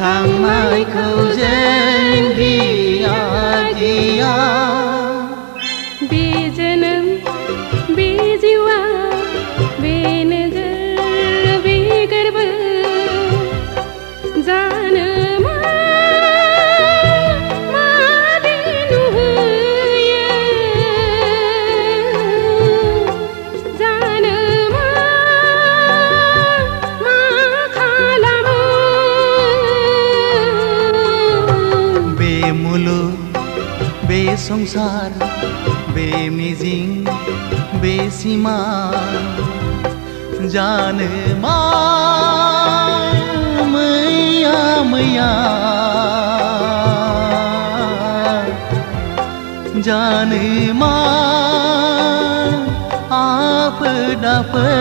थांनायखौ जों गिया गिया बे जोनोम बे जिउआ बे नोगोर बे गोरबो जानो मादि नुहोयो जानो मा खालामो बे मुलुग बे संसार बे मिजिं बे सिमा जानो मा मैया मैया जानो मा आफोद आफोद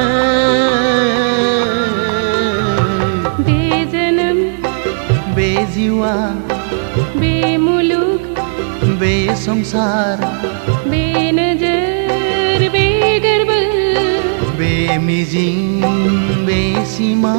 बे जोनोम बे जिउआ बे मुलुग बे संसार बे नोजोर बे गोरबो बे मिजिं बे सिमा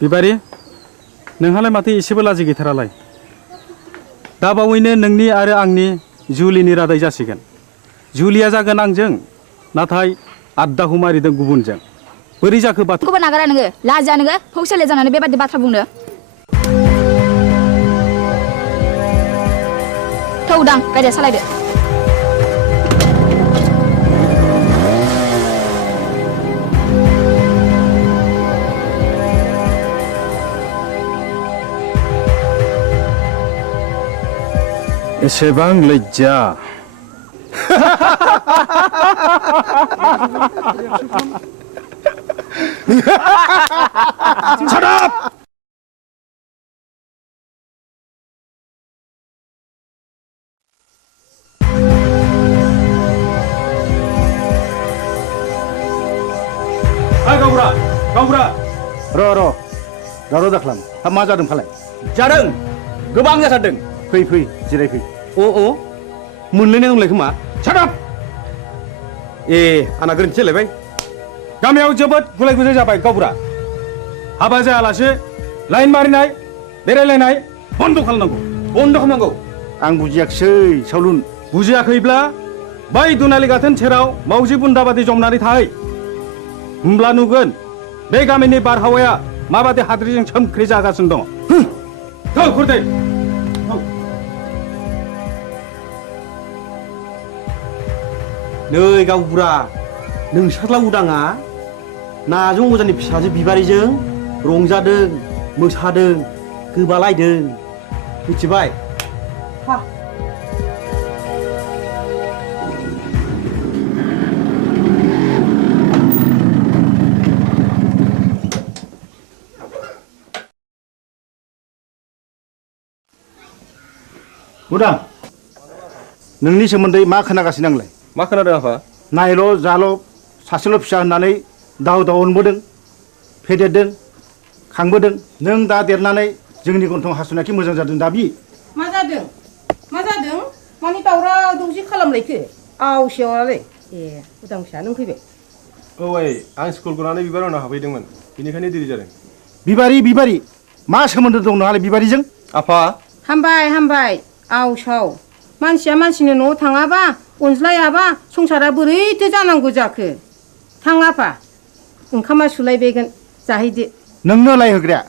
बिबारि नोंहालाय माथो एसेबो लाजि गैथारालाय दा बावैनो नोंनि आरो आंनि जुलिनि रादाय जासिगोन जुलिया जागोन आंजों नाथाय आद्दाखौ मारिदों गुबुनजों बोरै जाखो बाथौ खौबो नागारा नोङो लाजिया नोङो फौसाले जानानै बेबादि बाथ्रा बुंनो थौ दां गारिया सालायदो एसेबां लज्जा Shut up! गावबुरा गावबुरा र' दावराव दाख्लाम हाब मा जादों फालाय जादों गोबां जाथारदों फै जिरायफै अ मोनलायनाय दंलाय खोमा Shut up! आंना गोरोन्थि जालायबाय गामियाव जोबोद गुलाय गुजाय जाबाय गावबुरा हाबा जायालासे लाइन मारिनाय बेरायलायनाय बन्द खालामनांगौ आं बुजियाखिसै सावलुन बुजियाखैब्ला बै दुनालि गाथोन सेराव मावजि बुन्दा बादि जमनानै थाहै होमब्ला नुगोन बे गामिनि बारहावाया माबादि हाद्रिजों सोमख्रि जागासिनो दङ थौ खुरदै नै गावबुरा नोंसारला उदाङा नाजों अजानि फिसाजो बिबारिजों रंजादों मोसादों गोबालायदों मिथिबाय उदां नोंनि सोमोन्दै मा खोनागासिनो आंलाय मा खोनादों आफा नायल' जाल' सासेल' फिसा होननानै दाव अनबोदों फेदेरदों खांबोदों नों दा देरनानै जोंनि गन्थं हासुनायखि मोजां जादों दाबि मा जादों मानि दावराव दावसि खालामलायखो आवसेयावलाय उदां फिसा नों फैबाय औ आं स्कुल गनानै बिबार उनाव हाबफैदोंमोन बेनिखायनो देरि जादों बिबारि मा सोमोन्दो दं नोंहालाय बिबारिजों आफा हामबाय आवसाव मानसिया मानसिनि न'आव थाङाबा अनज्लायाबा संसारा बोरैथो जानांगौ जाखो थां आफा ओंखामा सुलायबायगोन जाहैदो नोंनो लायहोग्राया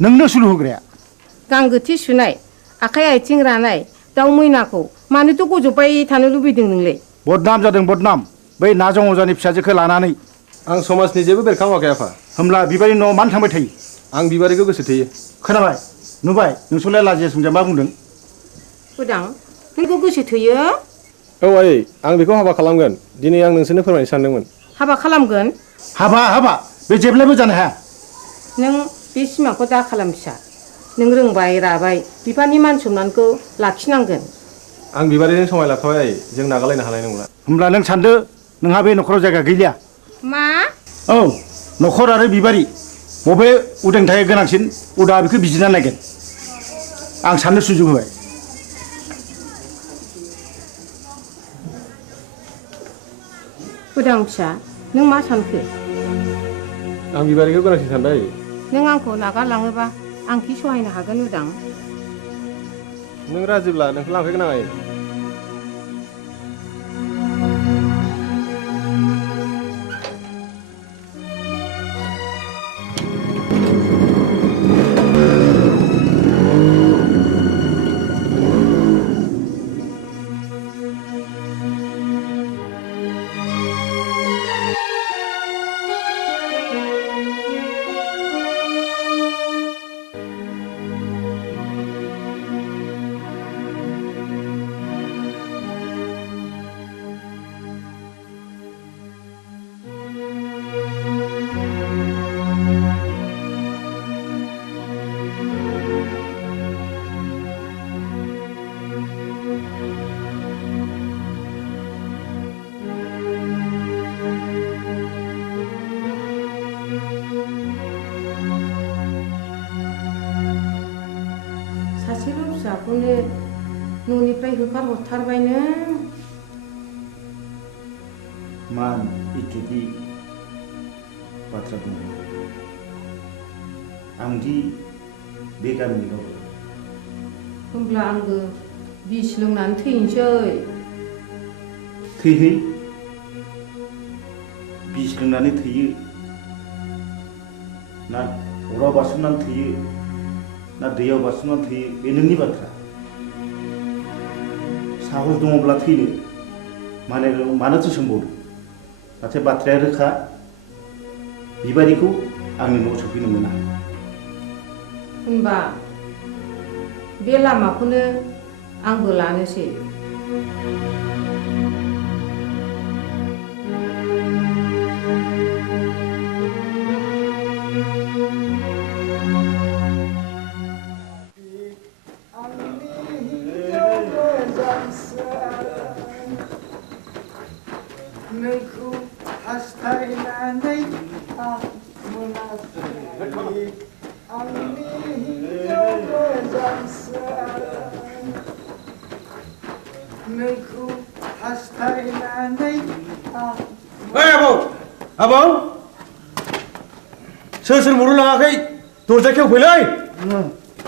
नोंनो सुलु होग्राया गांगोथि सुनाय आखाइ आथिं रानाय दाउ मैनाखौ मानोथ' गजबबाय थानो लुबैदों नोंलाय बदनाम जादों बदनाम बै नाजों अजानि फिसाजोखौ लानानै आं समाजनि जेबो बेरखाङाखै आफा होमब्ला बिबारि न'आव मानो थांबाय थायो आं बिबारिखौ गोसो थोयो खोनाबाय नुबाय नोंसोरलाय लाजिया सोंजा मा बुंदों उदां नोंखौ गोसो थोयो औ आं बेखौ हाबा खालामगोन दिनै आं नोंसोरनो फोरमायनो सानदोंमोन हाबा खालामगोन हाबा बे जेब्लायबो जानो हाया नों बे सिमांखौ दा खालाम फिसा नों रोंबाय राबाय बिफानि मान सनमानखौ लाखिनांगोन आं बिबारिजों समाय लाखाबाय जों नागारलायनो हानाय नंला होमब्ला नों सानदो नोंहा बे न'खराव जायगा गैलिया मा औ न'खर आरो बिबारि बबे उदांनि थाखाय गोनांसिन उदा बेखौ बिजिरना नायगोन आं साननो सुजुग होबाय उदां फिसा नों मा सानखो आं बिबारिखौ गोनांसिन सानबाय नों आंखौ नागारलाङोबा आं कि सहायनो हागोन उदां नों राजिब्ला नोंखौ लांफैगोन आं आयै सासेल' फिसाखौनो न'निफ्राय होखारहरथारबाय नों मान इटुबि बाथ्रा बुंदों आंदि बे गामिनि रावबो होमब्ला आंबो बिस लोंनानै थैनोसै थैहै बिस लोंनानै थैयो ना अराव बारसोमनानै थैयो ना दैयाव बारसोमनानै थैयो बे नोंनि बाथ्रा साहस दङब्ला थैनो मानोथो सोंबावदों नाथाय बाथ्राया रोखा बिबारिखौ आंनि न'आव सफैनो मोना होनबा बे लामाखौनो आंबो लानोसै नोंखौ हास्थायनानै आं मोनाखै आंनि हिन्जाव मोजांसो नोंखौ हास्थायनानै आं ओइ आबौ सोर मरु लाङाखै दरजा खेवफैलै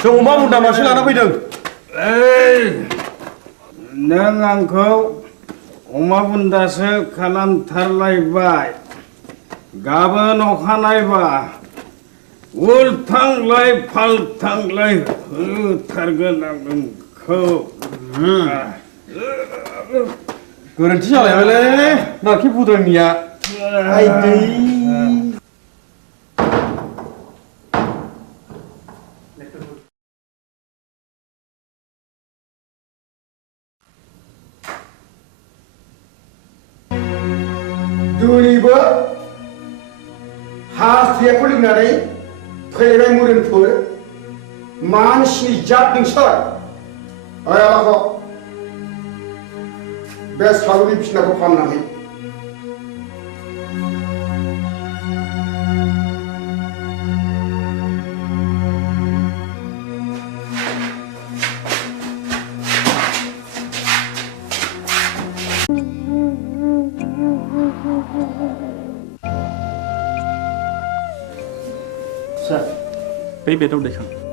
जों अमा बुन्दा मासे लाना फैदों नों आंखौ अमा बुन्दासो खालामथारलायबाय गाबोन अखानायबा उल्थांलाय फाल्थांलाय होथारगोन आं नोंखौ गोरोन्थि जालायबायलै नाखि बुद्रांनिया आइदै दुनिबो हास्थायखौ लोंनानै फैबाय मुरिनफोर मानसिनि जात नोंसोर ओइ आलाखौ बे सालुनि बिसिनाखौ फाननानै बै बेदआव दैखां